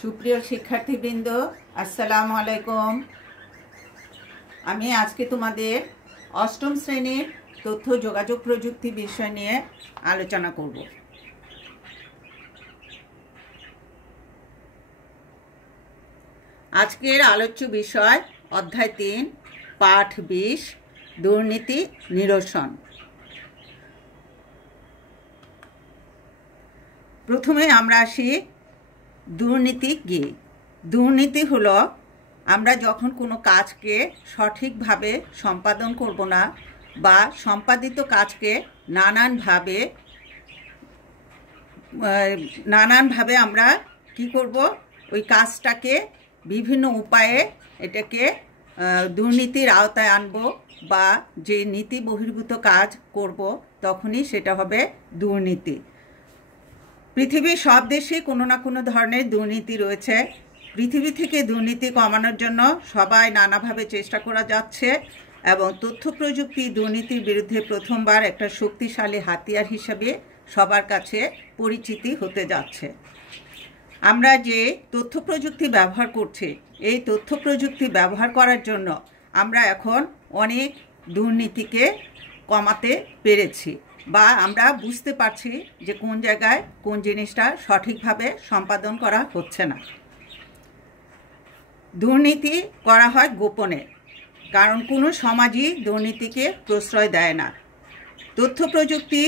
সুপ্রিয় শিক্ষার্থীবৃন্দ, আসসালামু আলাইকুম। আমি আজকে তোমাদের অষ্টম শ্রেণীর তথ্য যোগাযোগ প্রযুক্তি বিষয় নিয়ে আলোচনা করব। আজকের আলোচ্য বিষয় অধ্যায় ৩, পাঠ ২০, দুর্নীতি নিরসন। প্রথমে আমরা আসি দুর্নীতি কি। দুর্নীতি হলো আমরা যখন কোনো কাজকে সঠিকভাবে সম্পাদন করব না বা সম্পাদিত কাজকে নানানভাবে আমরা কি করব, ওই কাজটাকে বিভিন্ন উপায়ে এটাকে দুর্নীতির আওতায় আনব বা যে নীতি বহির্ভূত কাজ করব, তখনই সেটা হবে দুর্নীতি। পৃথিবীর সব দেশেই কোনো না কোনো ধরনের দুর্নীতি রয়েছে। পৃথিবী থেকে দুর্নীতি কমানোর জন্য সবাই নানাভাবে চেষ্টা করা যাচ্ছে এবং তথ্য প্রযুক্তি দুর্নীতির বিরুদ্ধে প্রথমবার একটা শক্তিশালী হাতিয়ার হিসেবে সবার কাছে পরিচিতি হতে যাচ্ছে। আমরা যে তথ্য প্রযুক্তি ব্যবহার করছি, এই তথ্য প্রযুক্তি ব্যবহার করার জন্য আমরা এখন অনেক দুর্নীতিকে কমাতে পেরেছি বা আমরা বুঝতে পারছি যে কোন জায়গায় কোন জিনিসটা সঠিকভাবে সম্পাদন করা হচ্ছে না। দুর্নীতি করা হয় গোপনে, কারণ কোনো সমাজই দুর্নীতিকে প্রশ্রয় দেয় না। তথ্য প্রযুক্তি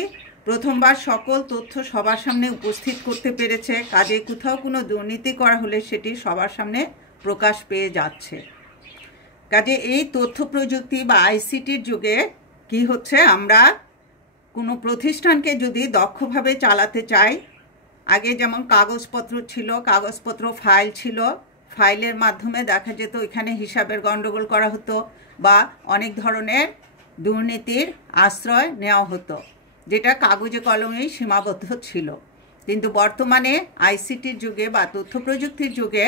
প্রথমবার সকল তথ্য সবার সামনে উপস্থিত করতে পেরেছে, কাজে কোথাও কোনো দুর্নীতি করা হলে সেটি সবার সামনে প্রকাশ পেয়ে যাচ্ছে। কাজে এই তথ্য প্রযুক্তি বা আইসিটির যুগে কি হচ্ছে, আমরা কোনো প্রতিষ্ঠানকে যদি দক্ষভাবে চালাতে চাই, আগে যেমন কাগজপত্র ছিল, কাগজপত্র ফাইল ছিল, ফাইলের মাধ্যমে দেখা যেত এখানে হিসাবের গণ্ডগোল করা হতো বা অনেক ধরনের দুর্নীতির আশ্রয় নেওয়া হতো, যেটা কাগজে কলমেই সীমাবদ্ধ ছিল। কিন্তু বর্তমানে আইসিটির যুগে বা তথ্য প্রযুক্তির যুগে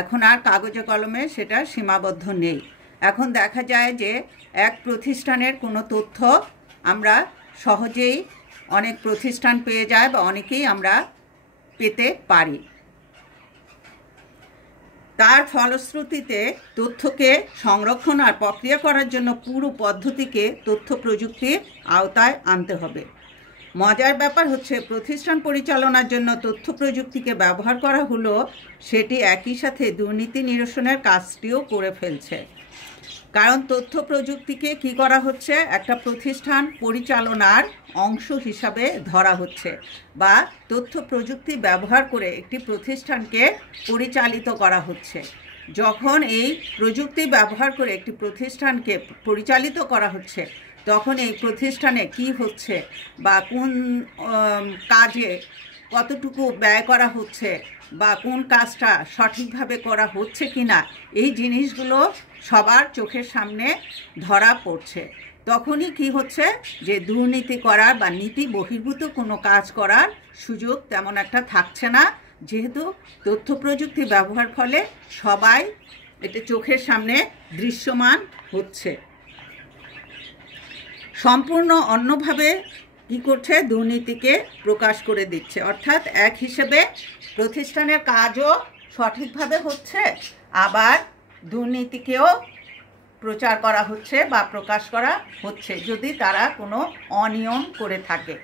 এখন আর কাগজে কলমে সেটা সীমাবদ্ধ নেই। এখন দেখা যায় যে এক প্রতিষ্ঠানের কোনো তথ্য আমরা সহজেই অনেক প্রতিষ্ঠান পেয়ে যায় বা অনেকেই আমরা পেতে পারি। তার ফলশ্রুতিতে তথ্যকে সংরক্ষণ আর প্রক্রিয়া করার জন্য পুরো পদ্ধতিকে তথ্য প্রযুক্তির আওতায় আনতে হবে। মজার ব্যাপার হচ্ছে, প্রতিষ্ঠান পরিচালনার জন্য তথ্য প্রযুক্তিকে ব্যবহার করা হলো, সেটি একই সাথে দুর্নীতি নিরসনের কাজটিও করে ফেলছে। কারণ তথ্য প্রযুক্তিকে কি করা হচ্ছে, একটা প্রতিষ্ঠান পরিচালনার অংশ হিসাবে ধরা হচ্ছে বা তথ্য প্রযুক্তি ব্যবহার করে একটি প্রতিষ্ঠানকে পরিচালিত করা হচ্ছে। যখন এই প্রযুক্তি ব্যবহার করে একটি প্রতিষ্ঠানকে পরিচালিত করা হচ্ছে, তখন এই প্রতিষ্ঠানে কি হচ্ছে বা কোন কাজে কতটুকু ব্যয় করা হচ্ছে বা কোন কাজটা সঠিকভাবে করা হচ্ছে কিনা, এই জিনিসগুলো সবার চোখের সামনে ধরা পড়ছে। তখনই কি হচ্ছে যে দুর্নীতি করার বা নীতি বহির্ভূত কোনো কাজ করার সুযোগ তেমন একটা থাকছে না, যেহেতু তথ্য প্রযুক্তি ব্যবহার ফলে সবাই এটা চোখের সামনে দৃশ্যমান হচ্ছে। সম্পূর্ণ অন্যভাবে কি করছে, দুর্নীতিকে প্রকাশ করে দিচ্ছে। অর্থাৎ এক হিসেবে প্রতিষ্ঠানের কাজও সঠিকভাবে হচ্ছে, আবার দুর্নীতিকেও প্রচার করা হচ্ছে বা প্রকাশ করা হচ্ছে যদি তারা কোনো অনিয়ম করে থাকে।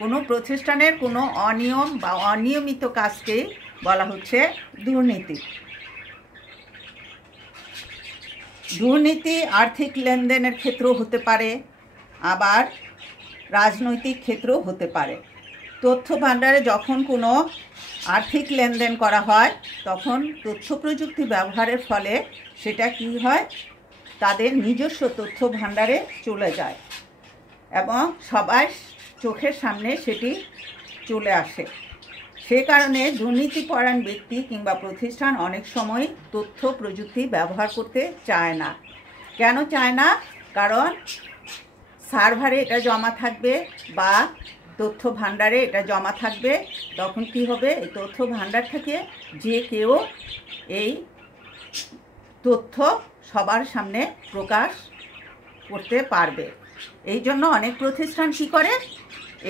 কোনো প্রতিষ্ঠানের কোনো অনিয়ম বা অনিয়মিত কাজকেই বলা হচ্ছে দুর্নীতি। দুর্নীতি আর্থিক লেনদেনের ক্ষেত্রেও হতে পারে, আবার রাজনৈতিক ক্ষেত্রেও হতে পারে। তথ্য ভাণ্ডারে যখন কোনো আর্থিক লেনদেন করা হয়, তখন তথ্য প্রযুক্তি ব্যবহারের ফলে সেটা কি হয়, তাদের নিজস্ব তথ্য ভাণ্ডারে চলে যায় এবং সবার চোখের সামনে সেটি চলে আসে। সে কারণে দুর্নীতিপরায়ণ ব্যক্তি কিংবা প্রতিষ্ঠান অনেক সময় তথ্য প্রযুক্তি ব্যবহার করতে চায় না। কেন চায় না? কারণ সার্ভারে এটা জমা থাকবে বা তথ্য ভাণ্ডারে এটা জমা থাকবে। তখন কি হবে, এই তথ্য ভাণ্ডার থেকে যে কেউ এই তথ্য সবার সামনে প্রকাশ করতে পারবে। এই জন্য অনেক প্রতিষ্ঠান কি করে,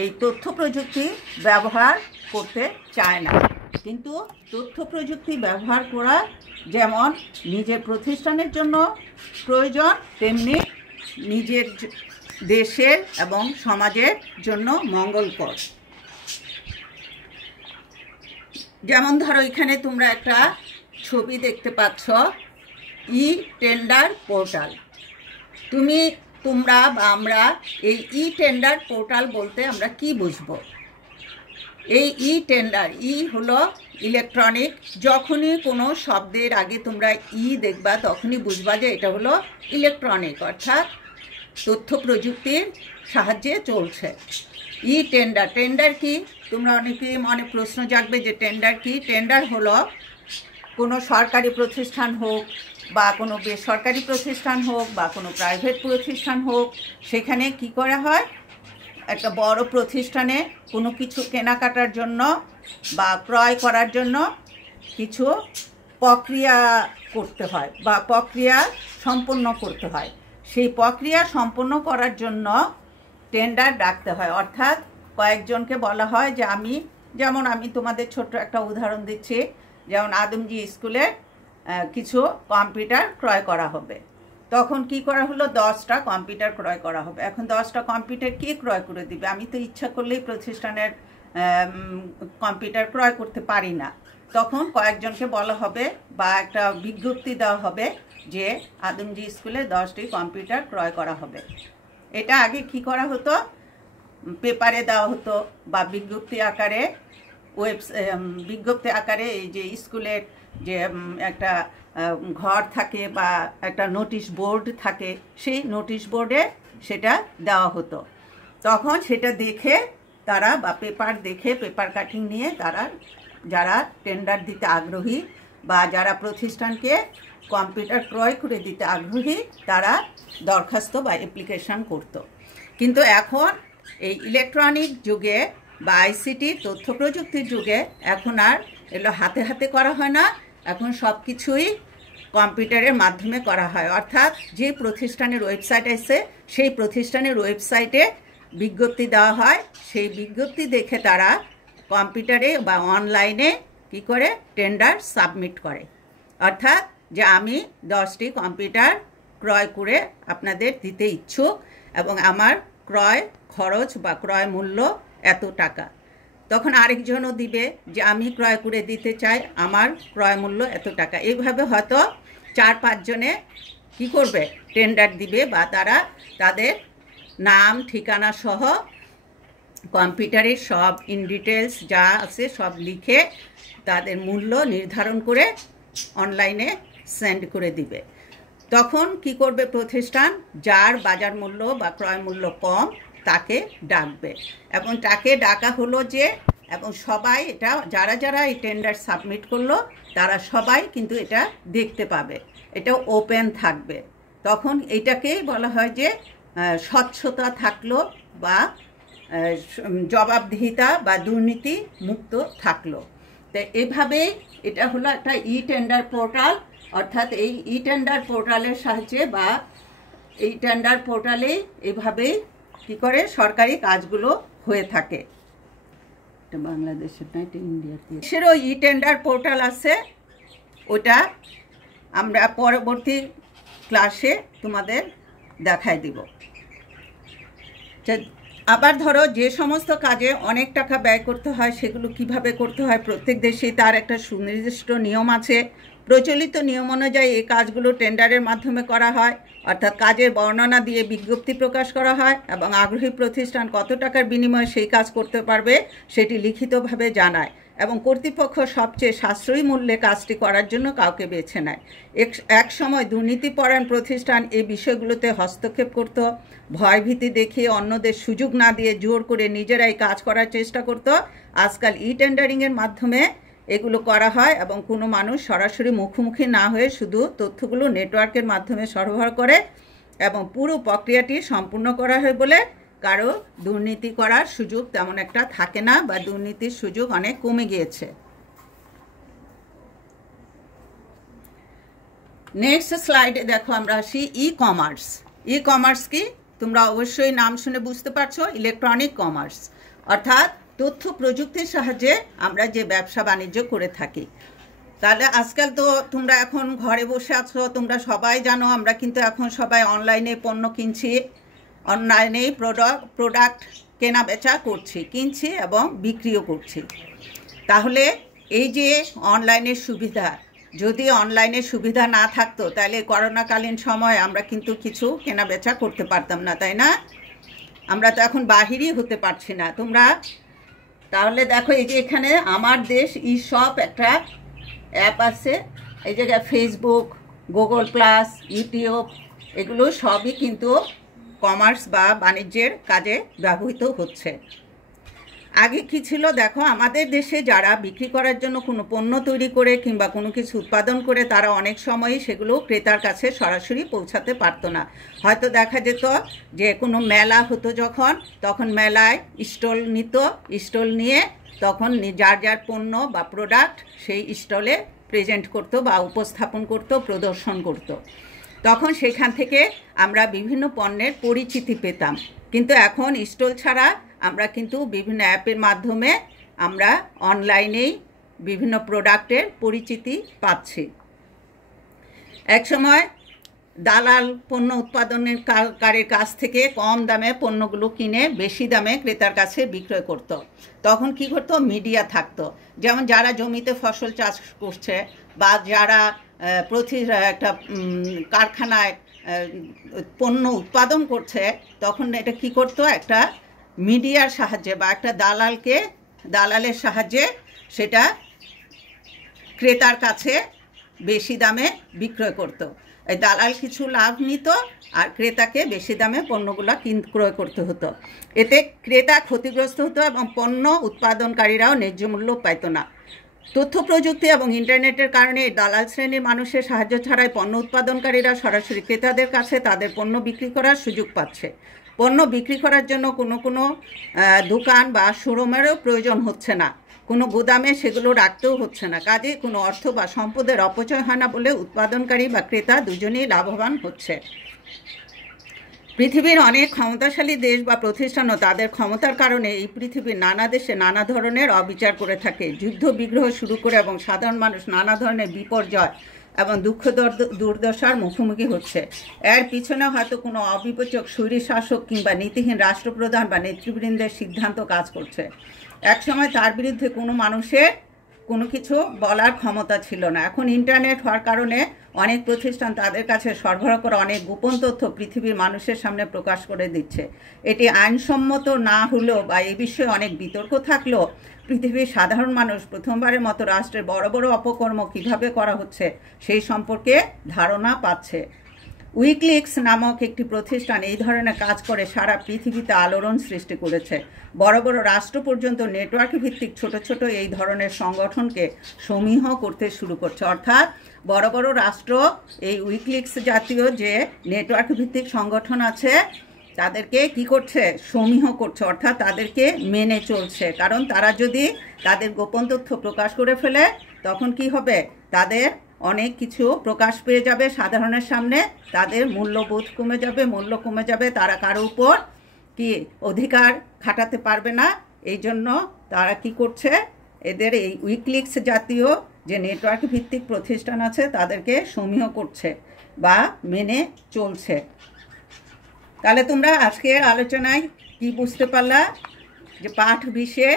এই তথ্য প্রযুক্তি ব্যবহার করতে চায় না। কিন্তু তথ্য প্রযুক্তি ব্যবহার করা যেমন নিজের প্রতিষ্ঠানের জন্য প্রয়োজন, তেমনি নিজের দেশের এবং সমাজের জন্য মঙ্গলকর। যেমন ধরো এখানে তোমরা একটা ছবি দেখতে পাচ্ছ, ই টেন্ডার পোর্টাল। তোমরা বা আমরা এই ই টেন্ডার পোর্টাল বলতে আমরা কি বুঝবো? এই ই টেন্ডার, ই হলো ইলেকট্রনিক। যখনই কোনো শব্দের আগে তোমরা ই দেখবা তখনই বুঝবা যে এটা হলো ইলেকট্রনিক, অর্থাৎ তথ্য প্রযুক্তির সাহায্যে চলছে। ই টেন্ডার, টেন্ডার কি? তোমরা অনেকেই মনে প্রশ্ন জাগবে যে টেন্ডার কি। টেন্ডার হলো কোনো সরকারি প্রতিষ্ঠান হোক বা কোনো বেসরকারি প্রতিষ্ঠান হোক বা কোনো প্রাইভেট প্রতিষ্ঠান হোক, সেখানে কি করা হয়, একটা বড় প্রতিষ্ঠানে কোনো কিছু কেনাকাটার জন্য বা ক্রয় করার জন্য কিছু প্রক্রিয়া করতে হয় বা প্রক্রিয়া সম্পন্ন করতে হয়। সেই প্রক্রিয়া সম্পন্ন করার জন্য টেন্ডার ডাকতে হয়, অর্থাৎ কয়েকজনকে বলা হয় যে যেমন আমি তোমাদের ছোট্ট একটা উদাহরণ দিচ্ছি, যেমন আদমজি স্কুলে কিছু কম্পিউটার ক্রয় করা হবে। তখন কি করা হলো, 10টা কম্পিউটার ক্রয় করা হবে। এখন 10টা কম্পিউটার কে ক্রয় করে দিবে? আমি তো ইচ্ছা করলেই প্রতিষ্ঠানের কম্পিউটার ক্রয় করতে পারি না। তখন কয়েকজনকে বলা হবে বা একটা বিজ্ঞপ্তি দেওয়া হবে যে আদমজি স্কুলে 10টি কম্পিউটার ক্রয় করা হবে। এটা আগে কি করা হতো, পেপারে দেওয়া হতো বা বিজ্ঞপ্তি আকারে, বিজ্ঞপ্তি আকারে এই যে স্কুলের যে একটা ঘর থাকে বা একটা নোটিশ বোর্ড থাকে, সেই নোটিশ বোর্ডে সেটা দেওয়া হতো। তখন সেটা দেখে তারা বা পেপার দেখে, পেপার কাটিং নিয়ে তারা যারা টেন্ডার দিতে আগ্রহী বা যারা প্রতিষ্ঠানকে কম্পিউটার ক্রয় করে দিতে আগ্রহী তারা দরখাস্ত বা অ্যাপ্লিকেশন করত। কিন্তু এখন এই ইলেকট্রনিক যুগে বা আইসিটি তথ্য প্রযুক্তির যুগে এখন আর এগুলো হাতে হাতে করা হয় না, এখন সব কিছুই কম্পিউটারের মাধ্যমে করা হয়। অর্থাৎ যে প্রতিষ্ঠানের ওয়েবসাইট আছে সেই প্রতিষ্ঠানের ওয়েবসাইটে বিজ্ঞপ্তি দেওয়া হয়, সেই বিজ্ঞপ্তি দেখে তারা কম্পিউটারে বা অনলাইনে কি করে টেন্ডার সাবমিট করে। অর্থাৎ যে আমি 10টি কম্পিউটার ক্রয় করে আপনাদের দিতে ইচ্ছুক এবং আমার ক্রয় খরচ বা ক্রয় মূল্য এত টাকা। তখন আরেকজনও দিবে যে আমি ক্রয় করে দিতে চাই, আমার ক্রয় মূল্য এত টাকা। এইভাবে হয়তো 4-5 জনে কি করবে, টেন্ডার দিবে বা তারা তাদের নাম ঠিকানা সহ কম্পিউটারের সব ইন ডিটেলস যা আছে সব লিখে তাদের মূল্য নির্ধারণ করে অনলাইনে সেন্ড করে দিবে। তখন কি করবে প্রতিষ্ঠান, যার বাজার মূল্য বা ক্রয় মূল্য কম তাকে ডাকবে এবং তাকে ডাকা হলো যে, এবং সবাই এটা যারা যারা এই টেন্ডার সাবমিট করলো তারা সবাই কিন্তু এটা দেখতে পাবে, এটা ওপেন থাকবে। তখন এটাকেই বলা হয় যে স্বচ্ছতা থাকলো বা জবাবদিহিতা বা দুর্নীতি মুক্ত থাকলো। তো এইভাবেই এটা হলো একটা ই টেন্ডার পোর্টাল। অর্থাৎ এই ই টেন্ডার পোর্টালের সাহায্যে বা এই টেন্ডার পোর্টালে এইভাবেই কি করে সরকারি কাজগুলো হয়ে থাকে। এটা বাংলাদেশের না, এটা ইন্ডিয়াতে। দেশেরও ই টেন্ডার পোর্টাল আছে, ওটা আমরা পরবর্তী ক্লাসে তোমাদের দেখায় দিব। আবার ধরো যে সমস্ত কাজে অনেক টাকা ব্যয় করতে হয় সেগুলো কিভাবে করতে হয়, প্রত্যেক দেশেই তার একটা সুনির্দিষ্ট নিয়ম আছে। প্রচলিত নিয়ম অনুযায়ী এই কাজগুলো টেন্ডারের মাধ্যমে করা হয়, অর্থাৎ কাজের বর্ণনা দিয়ে বিজ্ঞপ্তি প্রকাশ করা হয় এবং আগ্রহী প্রতিষ্ঠান কত টাকার বিনিময়ে সেই কাজ করতে পারবে সেটি লিখিতভাবে জানায় এবং কর্তৃপক্ষ সবচেয়ে সাশ্রয়ী মূল্যে কাজটি করার জন্য কাউকে বেছে নেয়। এক সময় দুর্নীতিপরায়ণ প্রতিষ্ঠান এই বিষয়গুলোতে হস্তক্ষেপ করত, ভয়ভীতি দেখিয়ে অন্যদের সুযোগ না দিয়ে জোর করে নিজেরাই কাজ করার চেষ্টা করত। আজকাল ই টেন্ডারিংয়ের মাধ্যমে এগুলো করা হয় এবং কোনো মানুষ সরাসরি মুখোমুখি না হয়ে শুধু তথ্যগুলো নেটওয়ার্কের মাধ্যমে সরবরাহ করে এবং পুরো প্রক্রিয়াটি সম্পূর্ণ করা হয় বলে কারো দুর্নীতি করার সুযোগ তেমন একটা থাকে না বা দুর্নীতির সুযোগ অনেক কমে গিয়েছে। নেক্সট স্লাইডে দেখো আমরা আসি ই কমার্স। ই কমার্স কি তোমরা অবশ্যই নাম শুনে বুঝতে পারছো, ইলেকট্রনিক কমার্স। অর্থাৎ তথ্য প্রযুক্তির সাহায্যে আমরা যে ব্যবসা বাণিজ্য করে থাকি। তাহলে আজকাল তো তোমরা এখন ঘরে বসে আছো, তোমরা সবাই জানো আমরা কিন্তু এখন সবাই অনলাইনে পণ্য কিনছি, অনলাইনেই প্রোডাক্ট কেনা বেচা করছি, কিনছি এবং বিক্রিও করছি। তাহলে এই যে অনলাইনের সুবিধা, যদি অনলাইনের সুবিধা না থাকতো তাহলে করোনাকালীন সময় আমরা কিন্তু কিছু কেনা বেচা করতে পারতাম না, তাই না? আমরা তো এখন বাহিরই হতে পারছি না। তোমরা তাহলে দেখো, এই যে এখানে আমার দেশ ই শপ একটা অ্যাপ আছে, এই জায়গায় ফেসবুক, গুগল প্লাস, ইউটিউব, এগুলো সবই কিন্তু কমার্স বা বাণিজ্যের কাজে ব্যবহৃত হচ্ছে। আগে কি ছিল দেখো, আমাদের দেশে যারা বিক্রি করার জন্য কোনো পণ্য তৈরি করে কিংবা কোনো কিছু উৎপাদন করে তারা অনেক সময়ই সেগুলো ক্রেতার কাছে সরাসরি পৌঁছাতে পারতো না। হয়তো দেখা যেত যে কোনো মেলা হতো যখন, তখন মেলায় স্টল নিত, স্টল নিয়ে তখন যার যার পণ্য বা প্রোডাক্ট সেই স্টলে প্রেজেন্ট করতো বা উপস্থাপন করতো, প্রদর্শন করতো। তখন সেখান থেকে আমরা বিভিন্ন পণ্যের পরিচিতি পেতাম। কিন্তু এখন স্টল ছাড়া আমরা কিন্তু বিভিন্ন অ্যাপের মাধ্যমে আমরা অনলাইনেই বিভিন্ন প্রোডাক্টের পরিচিতি পাচ্ছি। একসময় দালাল পণ্য উৎপাদনের কারের কাছ থেকে কম দামে পণ্যগুলো কিনে বেশি দামে ক্রেতার কাছে বিক্রয় করত। তখন কি করতো, মিডিয়া থাকতো, যেমন যারা জমিতে ফসল চাষ করছে বা যারা একটা কারখানায় পণ্য উৎপাদন করছে, তখন এটা কি করতো, একটা মিডিয়ার সাহায্যে বা একটা দালালের সাহায্যে সেটা ক্রেতার কাছে বেশি দামে বিক্রয় করত। এই দালাল কিছু লাভ নিত আর ক্রেতাকে বেশি দামে পণ্যগুলো ক্রয় করতে হতো। এতে ক্রেতা ক্ষতিগ্রস্ত হতো এবং পণ্য উৎপাদনকারীরাও ন্যায্য মূল্য পাইত না। তথ্য প্রযুক্তি এবং ইন্টারনেটের কারণে এই দালাল শ্রেণীর মানুষের সাহায্য ছাড়াই পণ্য উৎপাদনকারীরা সরাসরি ক্রেতাদের কাছে তাদের পণ্য বিক্রি করার সুযোগ পাচ্ছে। পণ্য বিক্রি করার জন্য কোনো দোকান বা শোরুমেরও প্রয়োজন হচ্ছে না, কোনো গুদামে সেগুলো রাখতেও হচ্ছে না। কাজে কোনো অর্থ বা সম্পদের অপচয় হয় না বলে উৎপাদনকারী বা ক্রেতা দুজনেই লাভবান হচ্ছে। পৃথিবীর অনেক ক্ষমতাশালী দেশ বা প্রতিষ্ঠানও তাদের ক্ষমতার কারণে এই পৃথিবীর নানা দেশে নানা ধরনের অবিচার করে থাকে। যুদ্ধ বিগ্রহ শুরু করে এবং সাধারণ মানুষ নানা ধরনের বিপর্যয় এবং দুঃখ দুর্দশার মুখোমুখি হচ্ছে। এর পিছনে হয়তো কোনো অবিবেচক স্বৈরশাসক কিংবা নীতিহীন রাষ্ট্রপ্রধান বা নেতৃবৃন্দের সিদ্ধান্ত কাজ করছে। একসময় তার বিরুদ্ধে কোনো মানুষের কোনো কিছু বলার ক্ষমতা ছিল না। এখন ইন্টারনেট হওয়ার কারণে অনেক প্রতিষ্ঠান তাদের কাছে সরবরাহ করা অনেক গোপন তথ্য পৃথিবীর মানুষের সামনে প্রকাশ করে দিচ্ছে। এটি আইনসম্মত না হলেও বা এই বিষয়ে অনেক বিতর্ক থাকলেও পৃথিবীর সাধারণ মানুষ প্রথমবারের মতো রাষ্ট্রের বড় বড় অপকর্ম কিভাবে করা হচ্ছে সেই সম্পর্কে ধারণা পাচ্ছে। উইকিলিক্স নামক একটি প্রতিষ্ঠান এই ধরনের কাজ করে সারা পৃথিবীতে আলোড়ন সৃষ্টি করেছে। বড় বড় রাষ্ট্র পর্যন্ত নেটওয়ার্ক ভিত্তিক ছোট ছোট এই ধরনের সংগঠনকে সমীহ করতে শুরু করছে। অর্থাৎ বড় বড় রাষ্ট্র এই উইকিলিক্স জাতীয় যে নেটওয়ার্ক ভিত্তিক সংগঠন আছে তাদেরকে কি করছে, সমীহ করছে, অর্থাৎ তাদেরকে মেনে চলছে। কারণ তারা যদি তাদের গোপন তথ্য প্রকাশ করে ফেলে তখন কি হবে, তাদের অনেক কিছু প্রকাশ পেয়ে যাবে সাধারণের সামনে, তাদের মূল্যবোধ কমে যাবে, মূল্য কমে যাবে, তারা কারো উপর কি অধিকার খাটাতে পারবে না। এই জন্য তারা কি করছে, এদের এই উইকিলিক্স জাতীয় যে নেটওয়ার্ক ভিত্তিক প্রতিষ্ঠান আছে তাদেরকে সমীহ করছে বা মেনে চলছে। তাহলে তোমরা আজকের আলোচনায় কি বুঝতে পারলা, যে পাঠ 20-এ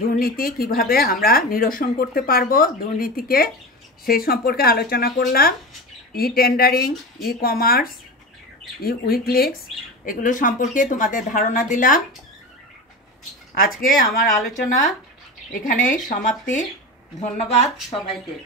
দুর্নীতি কিভাবে আমরা নিরসন করতে পারবো, দুর্নীতিকে সেই সম্পর্কে আলোচনা করলাম। টেন্ডারিং, কমার্স, উইকিলিক্স এগুলো সম্পর্কে তোমাদের ধারণা দিলাম। আজকে আমার আলোচনা এখানেই সমাপ্তি। ধন্যবাদ সবাইকে।